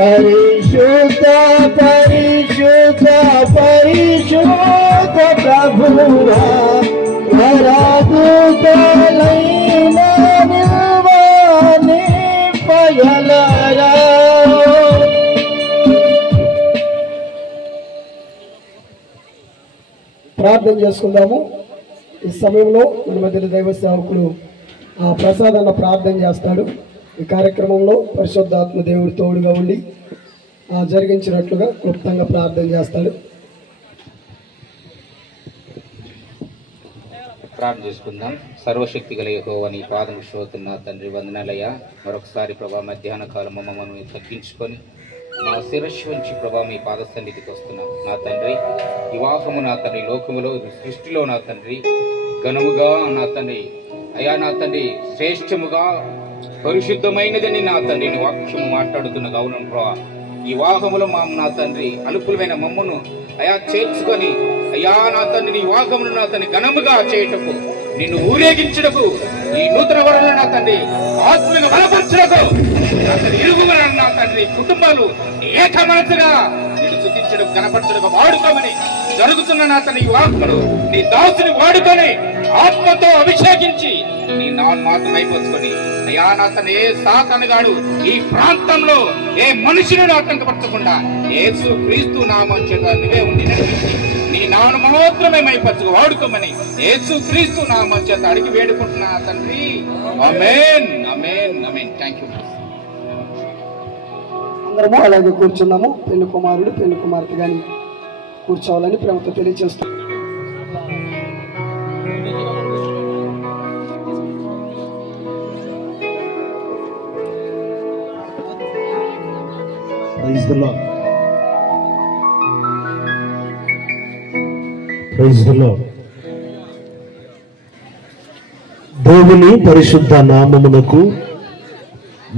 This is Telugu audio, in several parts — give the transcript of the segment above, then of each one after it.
పరిశుద్ధ పరిశుద్ధ పరిశుద్ధ ప్రభువా వరదూతలైన నిల్వని పగలరా. ప్రార్థన చేసుకుందాము. ఈ సమయంలో మన మధ్య దైవ సేవకుడు ప్రసాద్ అన్న ప్రార్థన చేస్తాడు. ఈ కార్యక్రమంలో పరిశుద్ధాత్మ దేవుడు తోడుగా ఉండి జరిగించినట్లుగా క్లుప్తంగా ప్రార్థన చేస్తాడు. ప్రార్థన చేసుకుందాం. సర్వశక్తి గల యెహోవా నీ పాదం శోతున్న తండ్రి వందనాలయ్యా. మరొకసారి ప్రభా మధ్యాహ్న కాలం మమ్మల్ని తగ్గించుకొని మా శిరస్సు నుంచి ప్రభా మీ పాద సన్నిధికి వస్తున్నాం. నా తండ్రి వివాహము నా తండ్రి లోకములో సృష్టిలో నా తండ్రి ఘనముగా నా తండ్రి అయా నా తండ్రి శ్రేష్టముగా పరిశుద్ధమైనదని నా తండ్రి వాక్యము మాట్లాడుతున్న గౌరవం ప్రభా వివాహములో నా తండ్రి అనుకూలమైన మమ్మను అయా చేర్చుకొని అయ్యా నా తండ్రి నీ వివాహమును నా తండ్రి ఘనముగా చేయటకు నిన్ను ఊరేగించడకు ఈ నూతన వరంలో నా తండ్రి ఆత్మీయ బలపరచడకు నా తండ్రి ఇరుగుగా నా తండ్రి కుటుంబాలు ఏక మనసుగా నిన్ను స్తుతించడం కనపరచడం వాడుకోమని జరుగుతున్న నా తండ్రి వివాహములు నీ దాసుని వాడుకొని ఆత్మతో అభిషేకించి నీ నాన్న మాత్రం అయిపోచుకొని అయ్యా నా తండ్రి ఏ సాతానుగాడు ఈ ప్రాంతంలో ఏ మనిషిని ఆటంకపరచకుండా యేసు క్రీస్తు నామం చేత నువ్వే ఉండి నడిపించి నీ నాన్న మాత్రమే మైపరచుకు వాడుకోమని యేసు క్రీస్తు నామం చేత అడిగి వేడుకుంటున్నా తండ్రి. ఆమేన్ ఆమేన్ ఆమేన్. థాంక్యూ. అందరము అలాగే కూర్చున్నాము. పెళ్లి కుమారుడు పెళ్లి కుమార్తె గాని కూర్చోవాలని ప్రేమతో తెలియజేస్తాం. Praise the Lord. Praise the Lord. దేవుని పరిశుద్ధ నామమునకు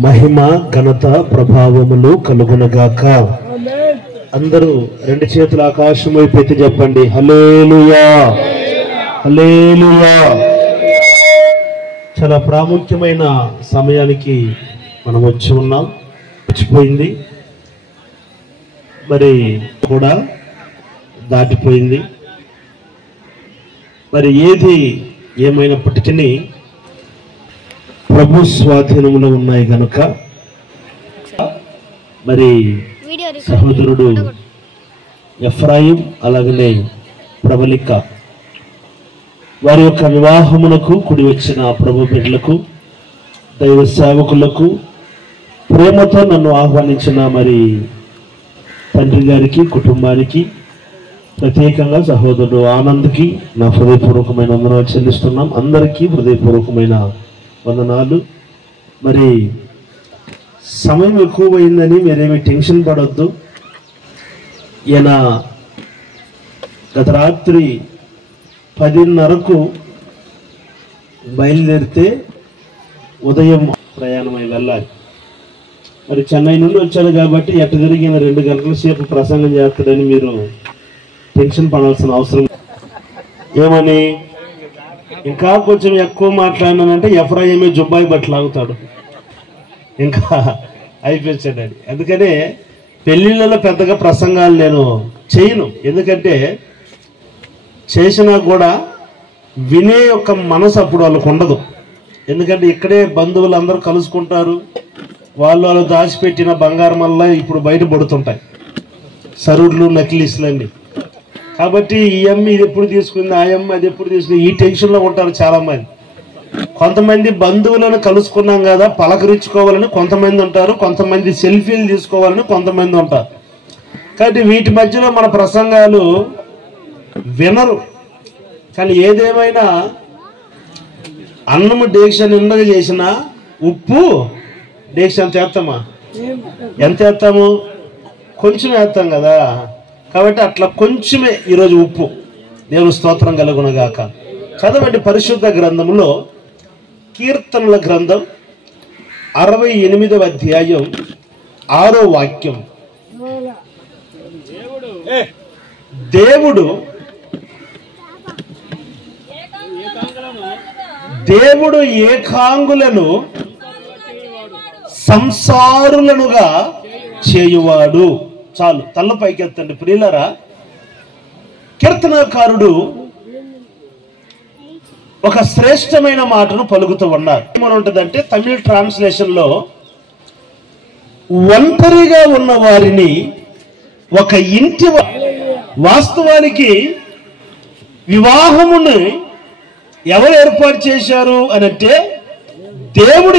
మహిమ ఘనత ప్రభావములు కలుగునగాక. అందరూ రెండు చేతుల ఆకాశం వైపు ఎత్తి చెప్పండి హల్లెలూయా హల్లెలూయా. చాలా ప్రాముఖ్యమైన సమయానికి మనం వచ్చి ఉన్నాం. వచ్చిపోయింది మరి కూడా దాటిపోయింది. మరి ఏది ఏమైనప్పటికీ ప్రభు స్వాధీనంలో ఉన్నాయి గనుక మరి సహోదరుడు ఎఫ్రాయిం అలాగనే ప్రబలిక వారి యొక్క వివాహమునకు కుడి వచ్చిన ప్రభు బిడ్డలకు దైవ సేవకులకు ప్రేమతో నన్ను ఆహ్వానించిన మరి తండ్రి గారికి కుటుంబానికి ప్రత్యేకంగా సహోదరుడు ఆనంద్కి నా హృదయపూర్వకమైన వందనాలు చెల్లిస్తున్నాం. అందరికీ హృదయపూర్వకమైన వందనాలు. మరి సమయం ఎక్కువైందని మీరేమి టెన్షన్ పడొద్దు. ఈయన గత రాత్రి 10:30కు బయలుదేరితే ఉదయం ప్రయాణమై వెళ్ళాలి. మరి చెన్నై నుండి వచ్చాడు కాబట్టి ఎట్ట తిరిగిన 2 గంటల సేపు ప్రసంగం చేస్తాడని మీరు టెన్షన్ పడాల్సిన అవసరం. ఏమని ఇంకా కొంచెం ఎక్కువ మాట్లాడినానంటే ఎఫ్రాయిమే జుబ్బాయి బట్టలు ఆగుతాడు, ఇంకా అయిపోయించాడండి. అందుకనే పెళ్ళిళ్ళలో పెద్దగా ప్రసంగాలు నేను చేయను. ఎందుకంటే చేసినా కూడా వినే యొక్క మనసు అప్పుడు వాళ్ళకు ఉండదు. ఎందుకంటే ఇక్కడే బంధువులు అందరూ కలుసుకుంటారు. వాళ్ళు దాచిపెట్టిన బంగారం వల్ల ఇప్పుడు బయట పడుతుంటాయి సరుడ్లు నకిలీస్లన్నీ. కాబట్టి ఈ అమ్మ ఇది ఎప్పుడు తీసుకుంది, ఆ అమ్మ అది ఎప్పుడు తీసుకుంది, ఈ టెన్షన్లో ఉంటారు చాలామంది. కొంతమంది బంధువులను కలుసుకున్నాం కదా పలకరించుకోవాలని కొంతమంది ఉంటారు, కొంతమంది సెల్ఫీలు తీసుకోవాలని కొంతమంది ఉంటారు. కాబట్టి వీటి మధ్యలో మన ప్రసంగాలు వినరు. కానీ ఏదేమైనా అన్నము డేక్ష నిండగా చేసిన ఉప్పు డేక్ష ఎంత వేస్తామా, ఎంత వేస్తాము, కొంచెం వేస్తాం కదా. కాబట్టి అట్లా కొంచెమే ఈరోజు ఉప్పు. దేవుని స్తోత్రం కలుగునగాక. చదవండి పరిశుద్ధ గ్రంథంలో కీర్తనల గ్రంథం 68వ అధ్యాయం 6వ వాక్యం. దేవుడు ఏకాంగులను సంసారులనుగా చేయువాడు. చాలు, తల్ల పైకెత్తండి ప్రియులరా. కీర్తనకారుడు ఒక శ్రేష్టమైన మాటను పలుకుతూ ఉన్నారు. ఏమనుంటుందంటే తమిళ ట్రాన్స్లేషన్ లో, ఒంటరిగా ఉన్న వారిని ఒక ఇంటి, వాస్తవానికి వివాహమును ఎవరు ఏర్పాటు చేశారు అని అంటే దేవుడు